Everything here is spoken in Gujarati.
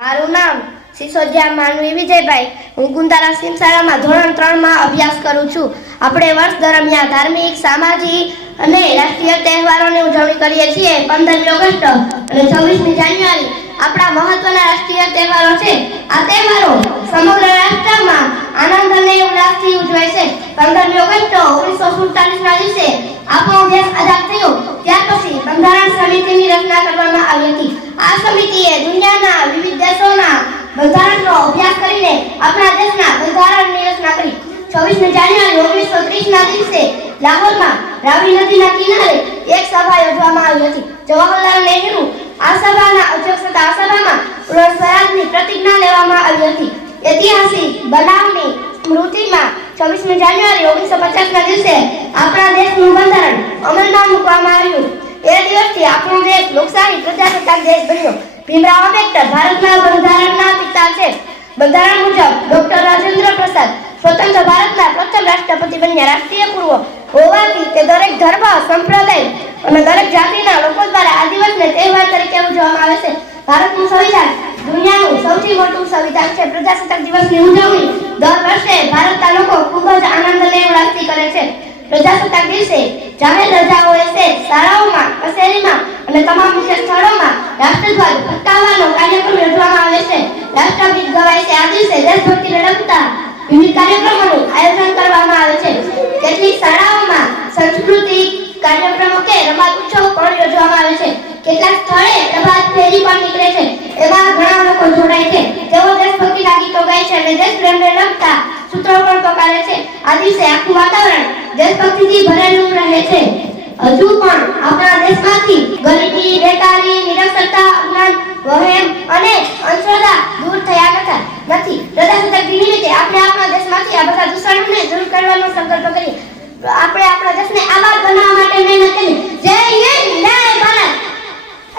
મારું નામ સિસોદિયા માનવી વિજયભાઈ. હું ગુંદારા સિમ શાળામાં ધોરણ 3 માં અભ્યાસ કરું છું. આપણે વર્ષ દરમિયાન ધાર્મિક, સામાજિક અને રાષ્ટ્રીય તહેવારોની ઉજવણી કરીએ છીએ. 15મી ઓગસ્ટ અને 26મી જાન્યુઆરી આપણા મહત્વના રાષ્ટ્રીય તહેવારો છે. આ તહેવારો સમગ્ર રાષ્ટ્રમાં આનંદ અને ઉલ્લાસથી ઉજવાય છે. 15મી ઓગસ્ટ 1947ના દિવસે આપણો દેશ આઝાદ થયો. ત્યાર પછી બંધારણ સમિતિની રચના કરવામાં આવી હતી. આ સમિતિએ દુનિયાના વિવિધ દેશોના બંધારણનો અભ્યાસ કરીને આપણા દેશના બંધારણની રચના કરી. 26મી જાન્યુઆરી 1930ના દિવસે લાહોરમાં રાવી નદીના કિનારે એક સભા યોજવામાં આવી હતી. જવાહરલાલ નહેરુ આ સભાના અધ્યક્ષ હતા. આ સભામાં સ્વરાજની પ્રતિજ્ઞા લેવામાં આવી હતી. ઐતિહાસિક બનાવની સ્મૃતિમાં 26મી જાન્યુઆરી 1950ના દિવસે આપણા દેશનું બંધારણ અમલમાં મૂકવામાં આવ્યું. એ દિવસથી આપણો દેશ લોકશાહી પ્રજાસત્તાક દેશ બન્યો. ભીમરાવ આંબેડકર ભારતના બંધારણના પિતા છે. બંધારણ મુજબ ડોક્ટર રાજેન્દ્ર પ્રસાદ સ્વતંત્ર ભારતના પ્રથમ રાષ્ટ્રપતિ બન્યા. રાષ્ટ્રીય પૂર્વ હોવાથી તે દરેક ધર્મ, સંપ્રદાય અને દરેક જાતિના લોકો દ્વારા આ દિવસને તહેવાર તરીકે ઉજવવામાં આવે છે. ભારતનું સંવિધાન દુનિયાનું સૌથી મોટું સંવિધાન છે. પ્રજાસત્તાક દિવસની ઉજવણી દર વર્ષે ભારતના લોકો ખૂબ જ આનંદ અને ઉલ્લાસથી કરે છે. પ્રજાસત્તાક દિવસે જાહેર રજા હોય છે. શાળાઓમાં, કચેરીમાં અને તમામ મુખ્ય સ્થળોમાં રાષ્ટ્રધ્વજ ફરકાવવાનો કાર્યક્રમ યોજવામાં આવે છે. રાષ્ટ્રગીત ગવાય છે. આ દિવસે દેશભક્તિને લગતા વિવિધ કાર્યક્રમોનું આયોજન કરવામાં આવે છે. કેટલીક શાળાઓમાં સાંસ્કૃતિક કાર્યક્રમો કે રમત ઉત્સવ પણ યોજવામાં આવે છે. કેટલાક સ્થળે પ્રભાત ફેરી પણ નીકળે છે. એમાં ઘણા લોકો જોડાય છે. તેઓ દેશભક્તિના ગીતો ગાય છે અને દેશ પ્રેમને લગતા સૂત્રો પણ પકારે છે. આ દિવસે આખું વાતાવરણ દેશભક્તિથી ભરેલું રહે છે. હજુ પણ આપણા દેશમાંથી ગરીબી, બેકારી, નિરક્ષરતા, અજ્ઞાન, વહેમ અને અંધશ્રદ્ધા દૂર થયા નથી. પ્રજાસત્તાક દિન નિમિત્તે આપણે આપણા દેશમાંથી આ બધા દૂષણોને દૂર કરવાનો સંકલ્પ કરીએ. આપણે આપણા દેશને આબાદ બનાવવા માટે